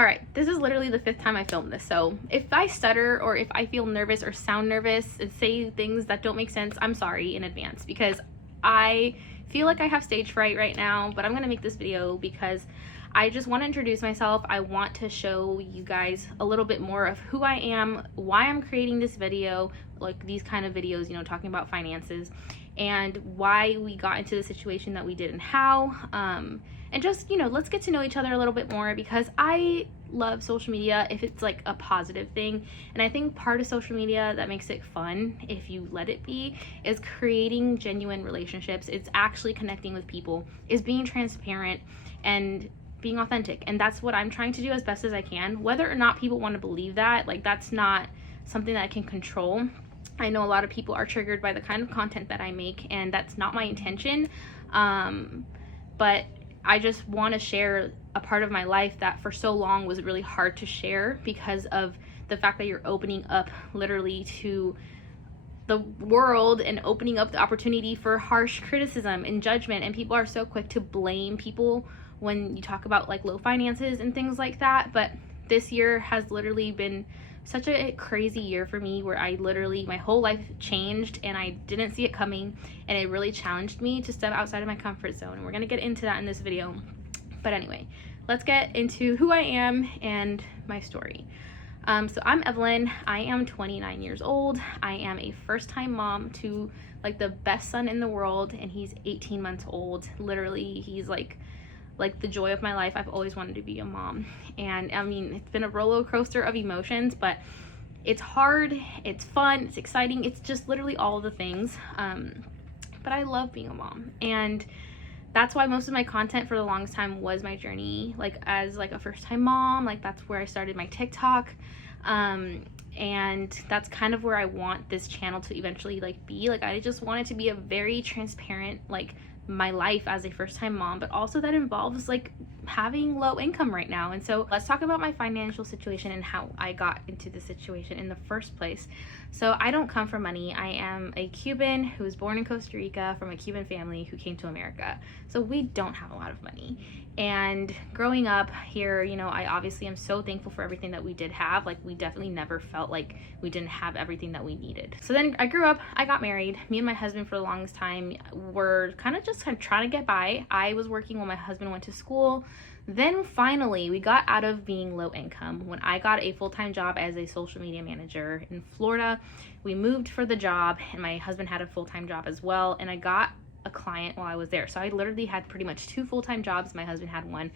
Alright, this is literally the 5th time I filmed this, so if I stutter or if I feel nervous or sound nervous and say things that don't make sense, I'm sorry in advance, because I feel like I have stage fright right now. But I'm gonna make this video because I just want to introduce myself. I want to show you guys a little bit more of who I am, why I'm creating this video, like these kind of videos, you know, talking about finances, and why we got into the situation that we did and how. And just, you know, let's get to know each other a little bit more, because I love social media if it's like a positive thing. And I think part of social media that makes it fun, if you let it be, is creating genuine relationships. It's actually connecting with people, is being transparent and being authentic. And that's what I'm trying to do as best as I can. Whether or not people want to believe that, like, that's not something that I can control. I know a lot of people are triggered by the kind of content that I make, and that's not my intention. But I just want to share a part of my life that for so long was really hard to share, because of the fact that you're opening up literally to the world and opening up the opportunity for harsh criticism and judgment. And people are so quick to blame people when you talk about like low finances and things like that. But this year has literally been such a crazy year for me, where I literally, my whole life changed and I didn't see it coming, and it really challenged me to step outside of my comfort zone. And we're gonna get into that in this video. But anyway, let's get into who I am and my story. So I'm Evelyn. I am 29 years old. I am a first-time mom to like the best son in the world, and he's 18 months old. Literally, he's like the joy of my life. I've always wanted to be a mom. And I mean, it's been a roller coaster of emotions, but it's hard, it's fun, it's exciting, it's just literally all the things. But I love being a mom, and that's why most of my content for the longest time was my journey, like as like a first-time mom. Like that's where I started my TikTok, and that's kind of where I want this channel to eventually like be. Like I just want it to be a very transparent, like my life as a first-time mom, but also that involves like having low income right now. And so let's talk about my financial situation and how I got into this situation in the first place. So I don't come from money. I am a Cuban who was born in Costa Rica from a Cuban family who came to America. So we don't have a lot of money. And growing up here, you know, I obviously am so thankful for everything that we did have. Like we definitely never felt like we didn't have everything that we needed. So then I grew up, I got married. Me and my husband for the longest time were kind of trying to get by. I was working while my husband went to school. Then finally we got out of being low income when I got a full-time job as a social media manager in Florida. We moved for the job, and my husband had a full-time job as well, and I got a client while I was there. So I literally had pretty much 2 full-time jobs. My husband had 1.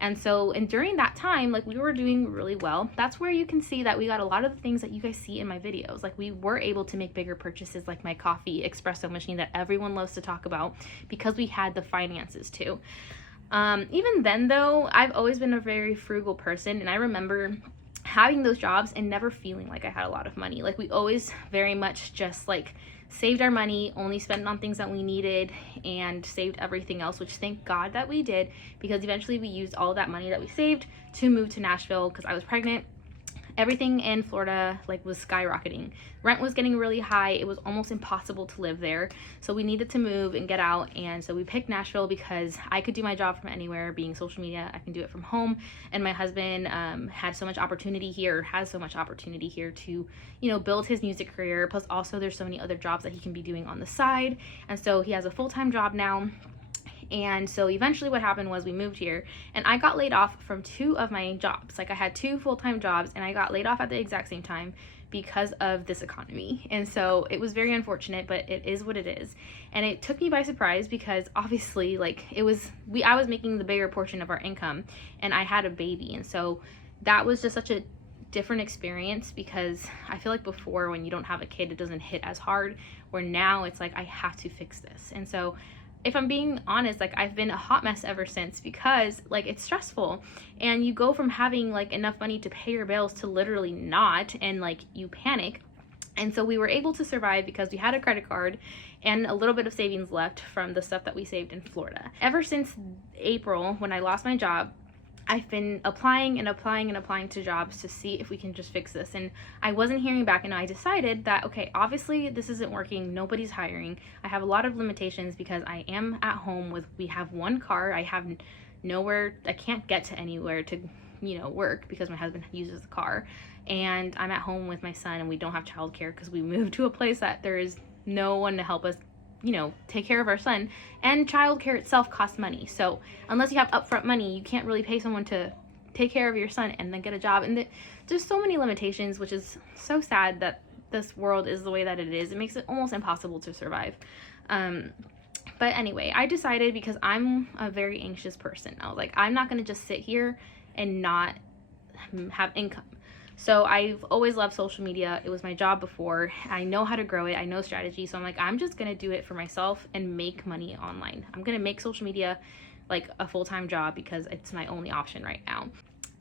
And during that time, like we were doing really well. That's where you can see that we got a lot of the things that you guys see in my videos. Like we were able to make bigger purchases, like my coffee espresso machine that everyone loves to talk about, because we had the finances too. Even then though, I've always been a very frugal person, and I remember having those jobs and never feeling like I had a lot of money. Like we always very much just like saved our money, only spent on things that we needed, and saved everything else, which thank God that we did, because eventually we used all of that money that we saved to move to Nashville because I was pregnant. Everything in Florida like was skyrocketing. Rent was getting really high. It was almost impossible to live there. So we needed to move and get out. And so we picked Nashville because I could do my job from anywhere. Being social media, I can do it from home. And my husband had so much opportunity here, has so much opportunity here to, you know, build his music career. Plus also there's so many other jobs that he can be doing on the side. And so he has a full-time job now. And so eventually what happened was we moved here, and I got laid off from 2 of my jobs. Like I had 2 full-time jobs, and I got laid off at the exact same time because of this economy. And so it was very unfortunate, but it is what it is. And it took me by surprise, because obviously like I was making the bigger portion of our income, and I had a baby. And so that was just such a different experience, because I feel like before, when you don't have a kid, it doesn't hit as hard, where now it's like I have to fix this. And so if I'm being honest, like I've been a hot mess ever since, because like it's stressful, and you go from having like enough money to pay your bills to literally not, and like you panic. And so we were able to survive because we had a credit card and a little bit of savings left from the stuff that we saved in Florida. Ever since April, when I lost my job, I've been applying to jobs to see if we can just fix this. And I wasn't hearing back, and I decided that, okay, obviously this isn't working. Nobody's hiring. I have a lot of limitations because I am at home we have 1 car. I have nowhere, I can't get to anywhere to work because my husband uses the car, and I'm at home with my son, and we don't have childcare because we moved to a place that there is no one to help us take care of our son, and childcare itself costs money. So unless you have upfront money, you can't really pay someone to take care of your son and then get a job. And there's so many limitations, which is so sad that this world is the way that it is. It makes it almost impossible to survive. But anyway, I decided, because I'm a very anxious person, I was like, I'm not going to just sit here and not have income. So I've always loved social media. It was my job before. I know how to grow it. I know strategy. So I'm like, I'm just going to do it for myself and make money online. I'm going to make social media like a full-time job because it's my only option right now.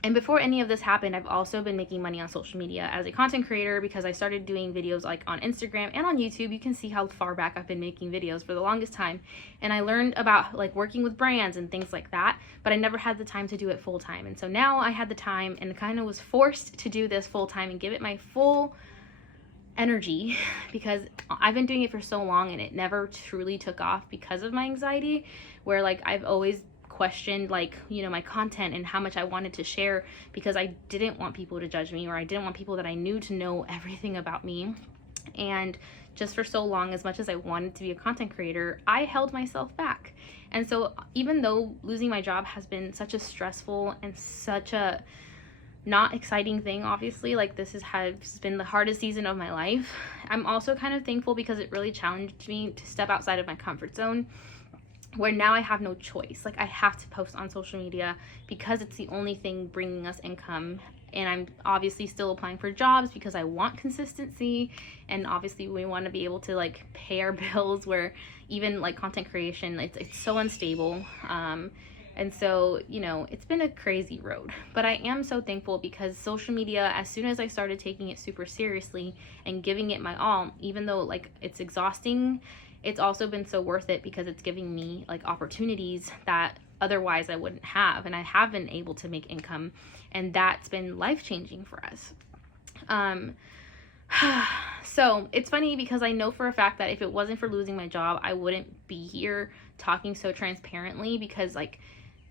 And before any of this happened, I've also been making money on social media as a content creator, because I started doing videos like on Instagram and on YouTube. You can see how far back I've been making videos for the longest time. And I learned about like working with brands and things like that, but I never had the time to do it full time. And so now I had the time and kind of was forced to do this full time and give it my full energy, because I've been doing it for so long and it never truly took off because of my anxiety, where like I've always questioned like my content and how much I wanted to share, because I didn't want people to judge me, or I didn't want people that I knew to know everything about me. And just for so long, as much as I wanted to be a content creator, I held myself back. And so even though losing my job has been such a stressful and such a not exciting thing, obviously, like this has been the hardest season of my life, I'm also kind of thankful because it really challenged me to step outside of my comfort zone, where now I have no choice. Like I have to post on social media because it's the only thing bringing us income. And I'm obviously still applying for jobs because I want consistency, and obviously we want to be able to like pay our bills, where even like content creation, it's so unstable. And so, it's been a crazy road, but I am so thankful because social media, as soon as I started taking it super seriously and giving it my all, even though like it's exhausting, it's also been so worth it because it's giving me like opportunities that otherwise I wouldn't have. And I have been able to make income, and that's been life-changing for us. So it's funny because I know for a fact that if it wasn't for losing my job, I wouldn't be here talking so transparently, because like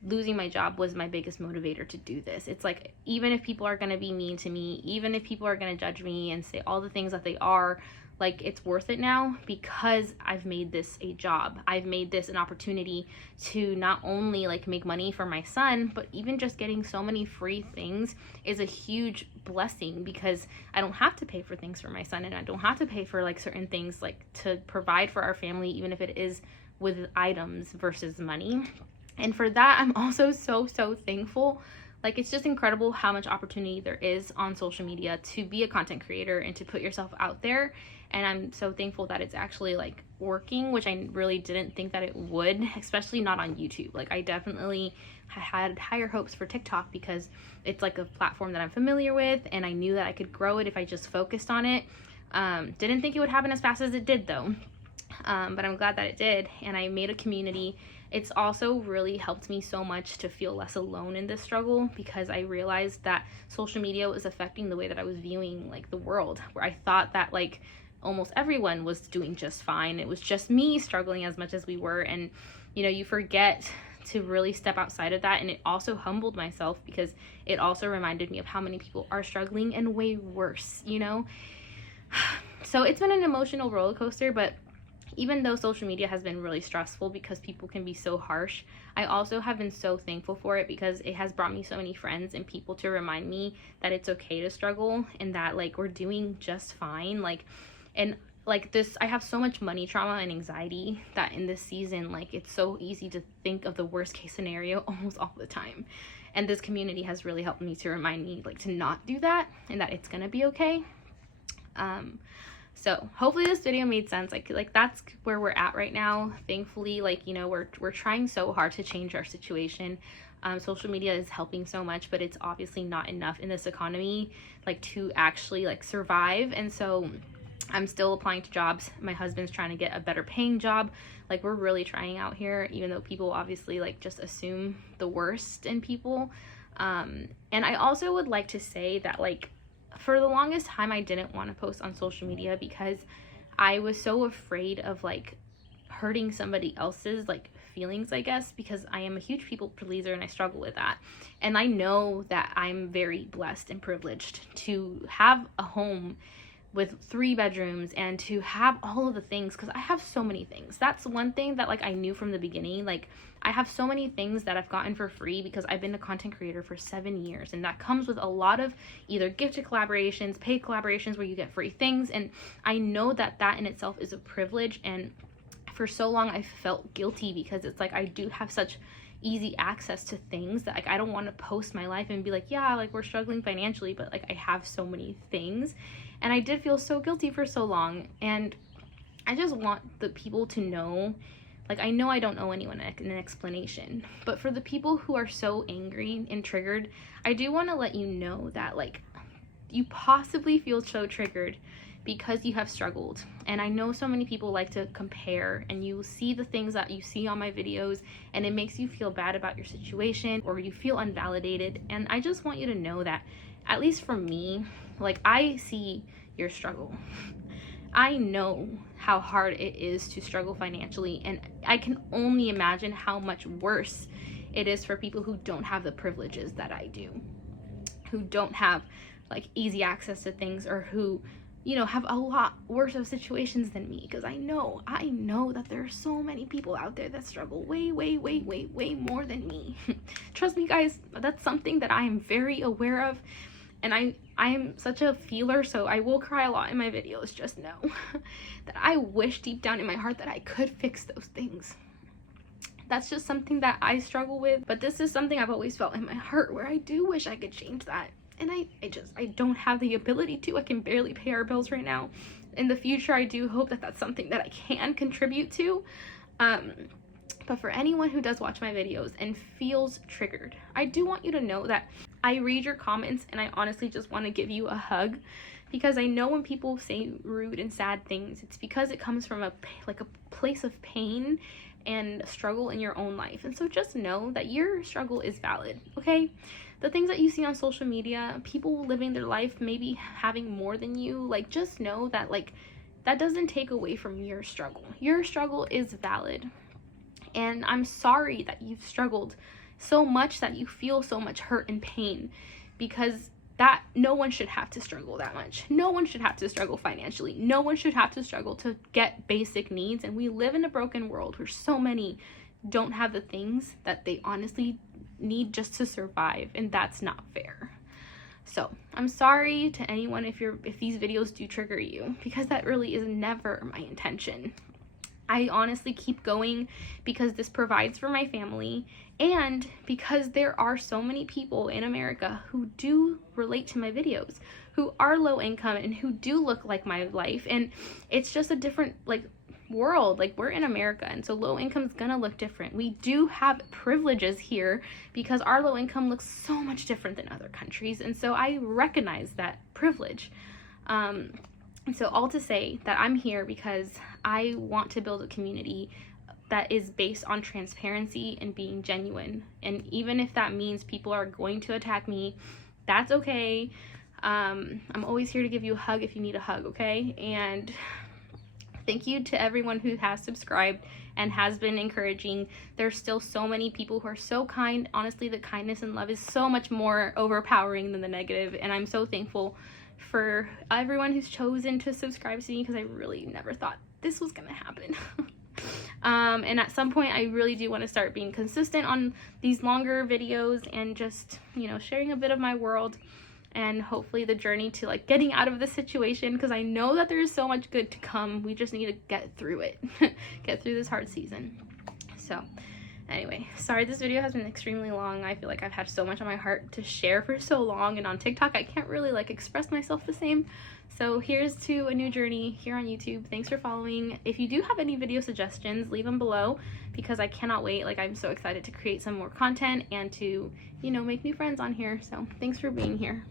losing my job was my biggest motivator to do this. It's like, even if people are going to be mean to me, even if people are going to judge me and say all the things that they are, like it's worth it now because I've made this a job. I've made this an opportunity to not only like make money for my son, but even just getting so many free things is a huge blessing, because I don't have to pay for things for my son, and I don't have to pay for like certain things like to provide for our family, even if it is with items versus money. And for that, I'm also so thankful. Like it's just incredible how much opportunity there is on social media to be a content creator and to put yourself out there. And I'm so thankful that it's actually like working, which I really didn't think that it would, especially not on YouTube. Like I definitely had higher hopes for TikTok because it's like a platform that I'm familiar with, and I knew that I could grow it if I just focused on it. Didn't think it would happen as fast as it did though. But I'm glad that it did, and I made a community. It's also really helped me so much to feel less alone in this struggle, because I realized that social media was affecting the way that I was viewing like the world, where I thought that like almost everyone was doing just fine. It was just me struggling as much as we were. And you forget to really step outside of that. And it also humbled myself, because it also reminded me of how many people are struggling and way worse, So it's been an emotional roller coaster, but even though social media has been really stressful because people can be so harsh, I also have been so thankful for it, because it has brought me so many friends and people to remind me that it's okay to struggle, and that like we're doing just fine. And this, I have so much money trauma and anxiety that in this season, like it's so easy to think of the worst case scenario almost all the time. And this community has really helped me to remind me like to not do that, and that it's gonna be okay. So hopefully this video made sense. Like that's where we're at right now. Thankfully, like, we're trying so hard to change our situation. Social media is helping so much, but it's obviously not enough in this economy, like to actually like survive. And so I'm still applying to jobs. My husband's trying to get a better paying job. Like we're really trying out here, even though people obviously like just assume the worst in people. And I also would like to say that like, for the longest time, I didn't want to post on social media because I was so afraid of like hurting somebody else's like feelings, I guess, because I am a huge people pleaser and I struggle with that. And I know that I'm very blessed and privileged to have a home with 3 bedrooms and to have all of the things, because I have so many things. That's one thing that like I knew from the beginning. Like I have so many things that I've gotten for free because I've been a content creator for 7 years, and that comes with a lot of either gifted collaborations, paid collaborations where you get free things. And I know that that in itself is a privilege, and for so long I felt guilty because it's like I do have such easy access to things that like I don't want to post my life and be like, yeah, like we're struggling financially, but like I have so many things. And I did feel so guilty for so long, and I just want the people to know, like I know I don't owe anyone an explanation, but for the people who are so angry and triggered, I do want to let you know that like you possibly feel so triggered because you have struggled. And I know so many people like to compare, and you see the things that you see on my videos and it makes you feel bad about your situation, or you feel unvalidated. And I just want you to know that, at least for me, like I see your struggle. I know how hard it is to struggle financially, and I can only imagine how much worse it is for people who don't have the privileges that I do, who don't have like easy access to things, or who, you know, have a lot worse of situations than me. Because I know that there are so many people out there that struggle way more than me. Trust me guys, that's something that I am very aware of, and I am such a feeler, so I will cry a lot in my videos. Just know that I wish deep down in my heart that I could fix those things. That's just something that I struggle with, but this is something I've always felt in my heart where I do wish I could change that. And I don't have the ability to. I can barely pay our bills right now. In the future, I do hope that that's something that I can contribute to. But for anyone who does watch my videos and feels triggered, I do want you to know that I read your comments, and I honestly just want to give you a hug, because I know when people say rude and sad things, it's because it comes from a place of pain and struggle in your own life. And so just know that your struggle is valid, okay? The things that you see on social media, people living their life maybe having more than you, like just know that like that doesn't take away from your struggle. Your struggle is valid. And I'm sorry that you've struggled so much, that you feel so much hurt and pain, because that no one should have to struggle that much. No one should have to struggle financially. No one should have to struggle to get basic needs. And we live in a broken world where so many don't have the things that they honestly need just to survive, and that's not fair. So I'm sorry to anyone if these videos do trigger you, because that really is never my intention. I honestly keep going because this provides for my family, and because there are so many people in America who do relate to my videos, who are low income and who do look like my life. And it's just a different like world. Like we're in America, and so low income is gonna look different. We do have privileges here because our low income looks so much different than other countries, and so I recognize that privilege. And so all to say that I'm here because I want to build a community that is based on transparency and being genuine. And even if that means people are going to attack me, that's okay. I'm always here to give you a hug if you need a hug, okay? And thank you to everyone who has subscribed and has been encouraging. There's still so many people who are so kind. Honestly, the kindness and love is so much more overpowering than the negative, and I'm so thankful for everyone who's chosen to subscribe to me, because I really never thought this was gonna happen. And at some point I really do want to start being consistent on these longer videos and just, you know, sharing a bit of my world, and hopefully the journey to like getting out of this situation, because I know that there is so much good to come. We just need to get through it. Get through this hard season. So anyway, sorry this video has been extremely long. I feel like I've had so much on my heart to share for so long, and on TikTok I can't really like express myself the same. So here's to a new journey here on YouTube. Thanks for following. If you do have any video suggestions, leave them below, because I cannot wait. Like I'm so excited to create some more content and to, you know, make new friends on here. So thanks for being here.